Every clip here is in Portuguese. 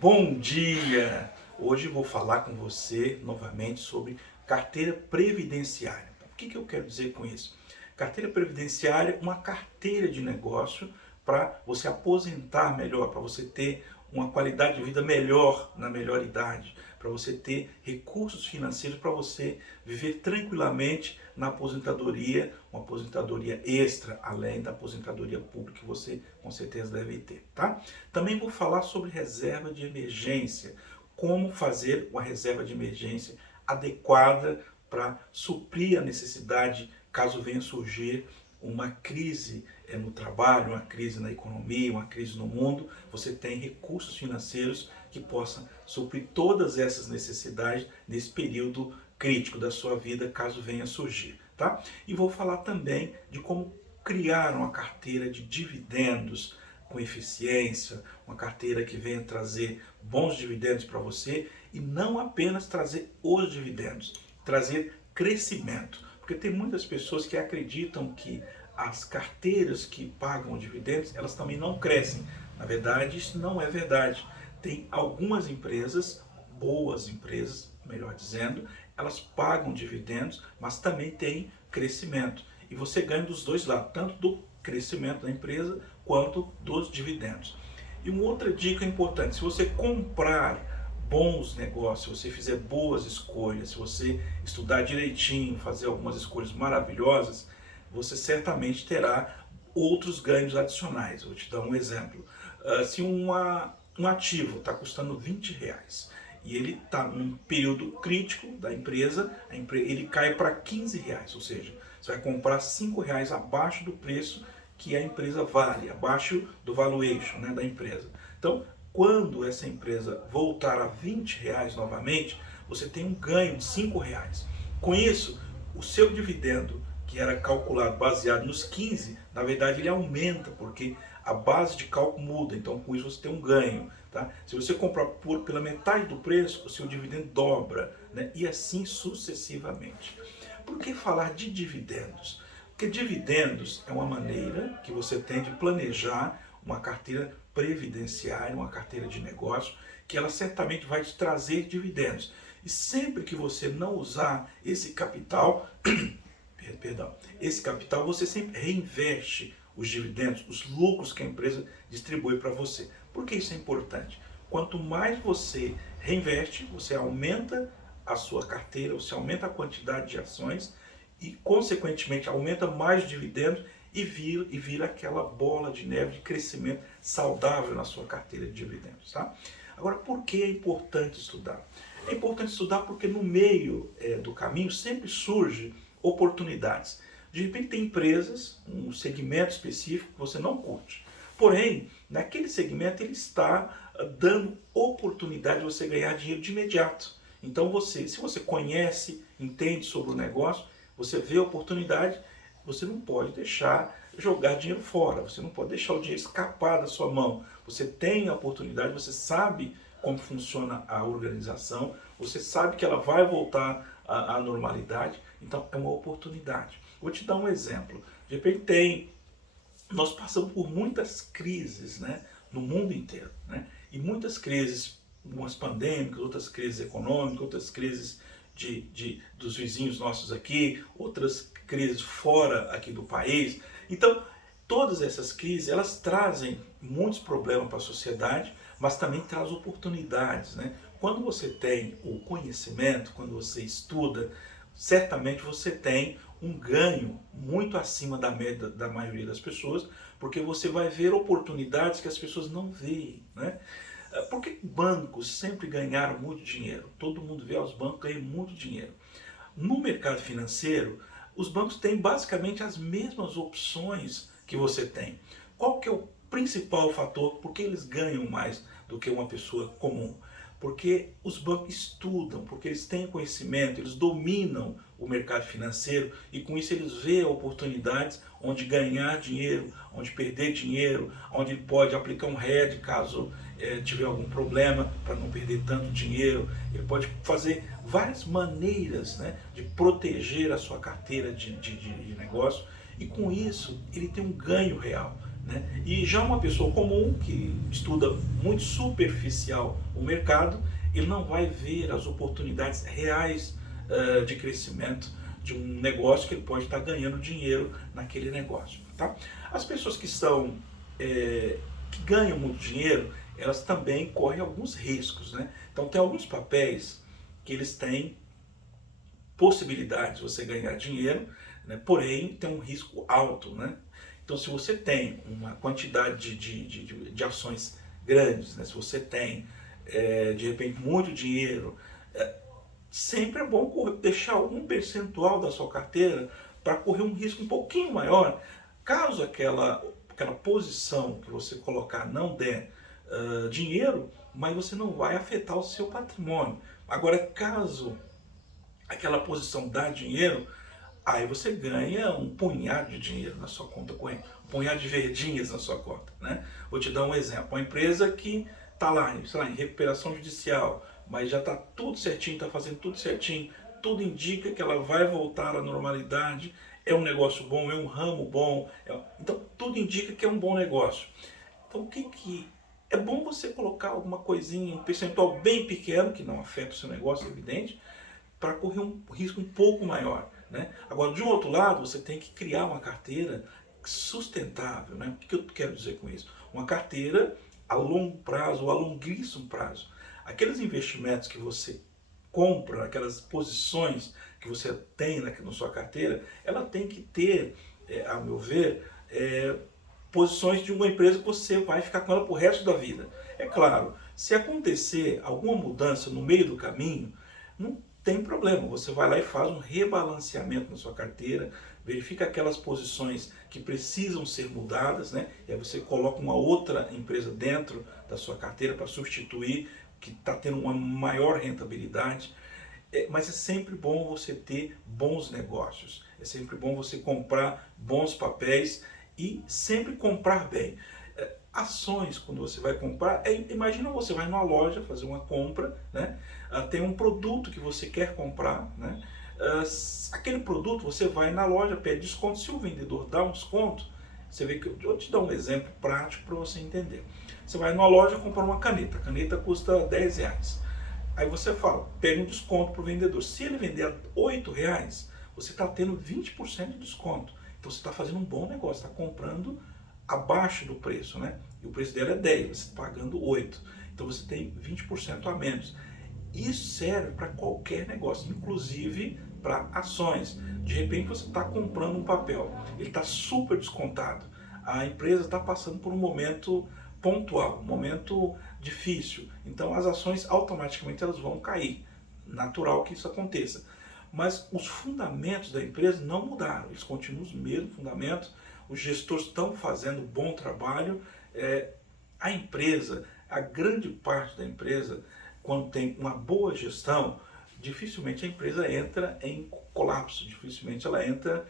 Bom dia! Hoje eu vou falar com você novamente sobre carteira previdenciária. Então, o que eu quero dizer com isso? Carteira previdenciária é uma carteira de negócio para você aposentar melhor, para você ter uma qualidade de vida melhor na melhor idade, para você ter recursos financeiros para você viver tranquilamente na aposentadoria, uma aposentadoria extra, além da aposentadoria pública que você com certeza deve ter, tá? Também vou falar sobre reserva de emergência, como fazer uma reserva de emergência adequada para suprir a necessidade caso venha surgir uma crise no trabalho, uma crise na economia, uma crise no mundo, você tem recursos financeiros que possam suprir todas essas necessidades nesse período crítico da sua vida, caso venha surgir, tá? E vou falar também de como criar uma carteira de dividendos com eficiência, uma carteira que venha trazer bons dividendos para você e não apenas trazer os dividendos, trazer crescimento. Porque tem muitas pessoas que acreditam que as carteiras que pagam dividendos, elas também não crescem. Na verdade, isso não é verdade. Tem algumas empresas, boas empresas, melhor dizendo, elas pagam dividendos, mas também tem crescimento. E você ganha dos dois lados, tanto do crescimento da empresa quanto dos dividendos. E uma outra dica importante, se você comprar bons negócios, se você fizer boas escolhas, se você estudar direitinho, fazer algumas escolhas maravilhosas, você certamente terá outros ganhos adicionais. Vou te dar um exemplo. Se um ativo está custando R$ 20 e ele está num período crítico da empresa, ele cai para R$ 15, ou seja, você vai comprar R$ 5 abaixo do preço que a empresa vale, abaixo do valuation, né, da empresa. Então, quando essa empresa voltar a R$ 20 novamente, você tem um ganho de R$ 5. Com isso, o seu dividendo, que era calculado baseado nos 15, na verdade ele aumenta, porque a base de cálculo muda, então com isso você tem um ganho. Tá? Se você comprar pela metade do preço, o seu dividendo dobra, né? E assim sucessivamente. Por que falar de dividendos? Porque dividendos é uma maneira que você tem de planejar uma carteira previdenciária, uma carteira de negócio, que ela certamente vai te trazer dividendos. E sempre que você não usar esse capital, esse capital você sempre reinveste os dividendos, os lucros que a empresa distribui para você. Por que isso é importante? Quanto mais você reinveste, você aumenta a sua carteira, você aumenta a quantidade de ações e, consequentemente, aumenta mais dividendos e vira aquela bola de neve de crescimento saudável na sua carteira de dividendos. Tá? Agora, por que é importante estudar? É importante estudar porque no meio do caminho sempre surge oportunidades. De repente tem empresas, um segmento específico que você não curte. Porém, naquele segmento ele está dando oportunidade de você ganhar dinheiro de imediato. Então se você conhece, entende sobre o negócio, você vê a oportunidade, você não pode deixar jogar dinheiro fora, você não pode deixar o dinheiro escapar da sua mão. Você tem a oportunidade, você sabe como funciona a organização, você sabe que ela vai voltar à normalidade, então é uma oportunidade. Vou te dar um exemplo. De repente nós passamos por muitas crises, né, no mundo inteiro, né, e muitas crises, umas pandêmicas, outras crises econômicas, outras crises dos vizinhos nossos aqui, outras crises fora aqui do país. Então, todas essas crises, elas trazem muitos problemas para a sociedade, mas também trazem oportunidades, né? Quando você tem o conhecimento, quando você estuda, certamente você tem um ganho muito acima da média da maioria das pessoas, porque você vai ver oportunidades que as pessoas não veem, né? Por que bancos sempre ganharam muito dinheiro? Todo mundo vê os bancos ganham muito dinheiro. No mercado financeiro, os bancos têm basicamente as mesmas opções que você tem. Qual que é o principal fator por que eles ganham mais do que uma pessoa comum? Porque os bancos estudam, porque eles têm conhecimento, eles dominam o mercado financeiro e com isso eles veem oportunidades onde ganhar dinheiro, onde perder dinheiro, onde ele pode aplicar um hedge caso tiver algum problema para não perder tanto dinheiro. Ele pode fazer várias maneiras, né, de proteger a sua carteira de negócio e com isso ele tem um ganho real. né? E já uma pessoa comum que estuda muito superficial o mercado, ele não vai ver as oportunidades reais de crescimento de um negócio que ele pode estar ganhando dinheiro naquele negócio, tá? As pessoas que são que ganham muito dinheiro, elas também correm alguns riscos, né? Então tem alguns papéis que eles têm possibilidades de você ganhar dinheiro, né? Porém tem um risco alto, né? Então se você tem uma quantidade de ações grandes, né? Se você tem de repente muito dinheiro, sempre é bom deixar algum percentual da sua carteira para correr um risco um pouquinho maior, caso aquela posição que você colocar não der dinheiro, mas você não vai afetar o seu patrimônio. Agora, caso aquela posição dá dinheiro, aí você ganha um punhado de dinheiro na sua conta corrente, um punhado de verdinhas na sua conta, né? Vou te dar um exemplo. Uma empresa que está lá, sei lá, em recuperação judicial, mas já está tudo certinho, está fazendo tudo certinho, tudo indica que ela vai voltar à normalidade, é um negócio bom, é um ramo bom, então tudo indica que é um bom negócio. Então o que é bom você colocar alguma coisinha, um percentual bem pequeno, que não afeta o seu negócio, é evidente, para correr um risco um pouco maior, né? Agora, de um outro lado, você tem que criar uma carteira sustentável, né? O que eu quero dizer com isso? Uma carteira a longo prazo ou a longuíssimo prazo. Aqueles investimentos que você compra, aquelas posições que você tem na sua carteira, ela tem que ter, a meu ver, posições de uma empresa que você vai ficar com ela pro resto da vida. É claro, se acontecer alguma mudança no meio do caminho, não tem problema, você vai lá e faz um rebalanceamento na sua carteira, verifica aquelas posições que precisam ser mudadas, né? E aí você coloca uma outra empresa dentro da sua carteira para substituir, que está tendo uma maior rentabilidade. Mas é sempre bom você ter bons negócios, é sempre bom você comprar bons papéis e sempre comprar bem. Ações, quando você vai comprar, imagina você vai numa loja fazer uma compra, né? Tem um produto que você quer comprar, né? Aquele produto você vai na loja, pede desconto, se o vendedor dá um desconto, você vê que eu vou te dar um exemplo prático para você entender. Você vai numa loja comprar uma caneta, a caneta custa R$10. Aí você fala, pega um desconto para o vendedor. Se ele vender a R$8, você está tendo 20% de desconto. Então você está fazendo um bom negócio, está comprando abaixo do preço, né? E o preço dela é 10, você está pagando 8. Então você tem 20% a menos. Isso serve para qualquer negócio, inclusive para ações. De repente você está comprando um papel, ele está super descontado. A empresa está passando por um momento pontual, um momento difícil. Então as ações automaticamente elas vão cair. Natural que isso aconteça. Mas os fundamentos da empresa não mudaram, eles continuam os mesmos fundamentos, os gestores estão fazendo um bom trabalho, a empresa, a grande parte da empresa, quando tem uma boa gestão, dificilmente a empresa entra em colapso, dificilmente ela entra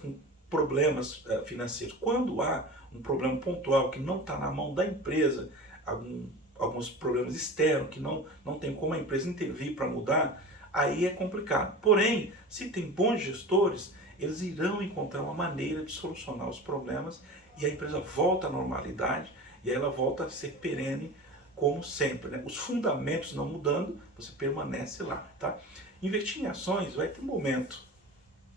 com problemas financeiros. Quando há um problema pontual que não está na mão da empresa, alguns problemas externos que não tem como a empresa intervir para mudar, aí é complicado. Porém, se tem bons gestores, eles irão encontrar uma maneira de solucionar os problemas e a empresa volta à normalidade e ela volta a ser perene como sempre, né? Os fundamentos não mudando, você permanece lá, tá? Investir em ações vai ter um momento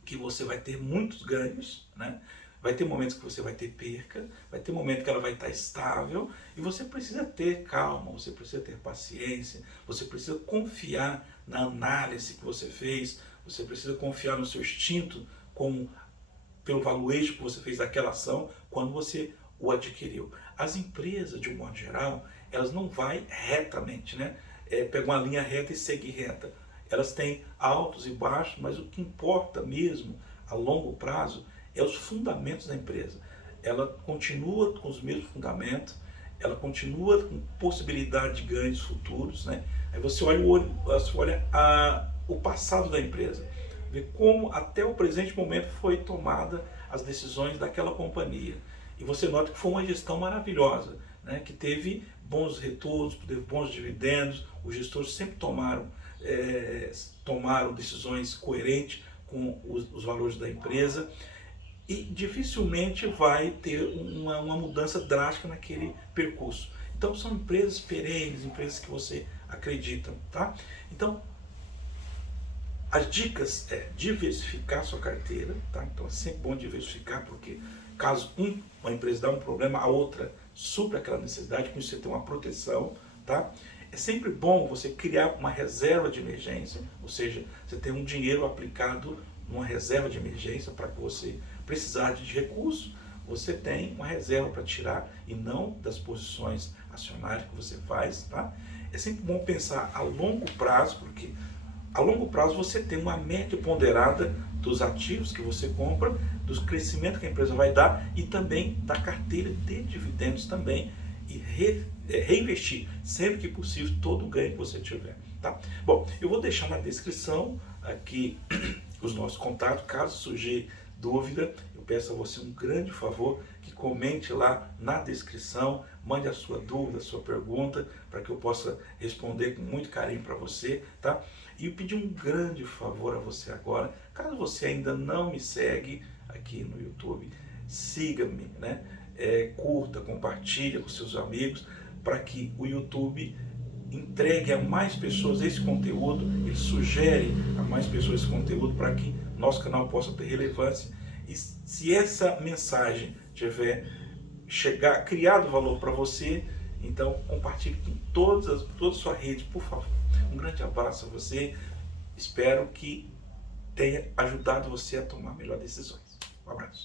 que você vai ter muitos ganhos, né? Vai ter momentos que você vai ter perca, vai ter momento que ela vai estar estável e você precisa ter calma, você precisa ter paciência, você precisa confiar na análise que você fez, você precisa confiar no seu instinto pelo valuation que você fez daquela ação quando você o adquiriu. As empresas, de um modo geral, elas não vão retamente, né? Pega uma linha reta e segue reta. Elas têm altos e baixos, mas o que importa mesmo a longo prazo é os fundamentos da empresa. Ela continua com os mesmos fundamentos, ela continua com possibilidade de ganhos futuros, né? Aí você olha o passado da empresa, vê como até o presente momento foi tomada as decisões daquela companhia. E você nota que foi uma gestão maravilhosa, né? Que teve bons retornos, teve bons dividendos, os gestores sempre tomaram decisões coerentes com os valores da empresa. e dificilmente vai ter uma mudança drástica naquele percurso. Então são empresas perenes, empresas que você acredita, tá? Então as dicas é diversificar sua carteira, tá? Então é sempre bom diversificar, porque caso uma empresa dá um problema, a outra supra aquela necessidade, com isso você tem uma proteção, tá? É sempre bom você criar uma reserva de emergência, ou seja, você tem um dinheiro aplicado numa reserva de emergência para que você precisar de recurso, você tem uma reserva para tirar e não das posições acionárias que você faz, tá? É sempre bom pensar a longo prazo, porque a longo prazo você tem uma média ponderada dos ativos que você compra, dos crescimentos que a empresa vai dar e também da carteira de dividendos também, e reinvestir sempre que possível todo o ganho que você tiver, tá? Bom, eu vou deixar na descrição aqui os nossos contatos, caso surgir dúvida, eu peço a você um grande favor, que comente lá na descrição, mande a sua dúvida, a sua pergunta, para que eu possa responder com muito carinho para você, tá? E eu pedi um grande favor a você agora, caso você ainda não me segue aqui no YouTube, siga-me, né? Curta, compartilha com seus amigos, para que o YouTube entregue a mais pessoas esse conteúdo, ele sugere a mais pessoas esse conteúdo para que nosso canal possa ter relevância. E se essa mensagem tiver criado valor para você, então compartilhe com toda a sua rede, por favor. Um grande abraço a você, espero que tenha ajudado você a tomar melhores decisões. Um abraço.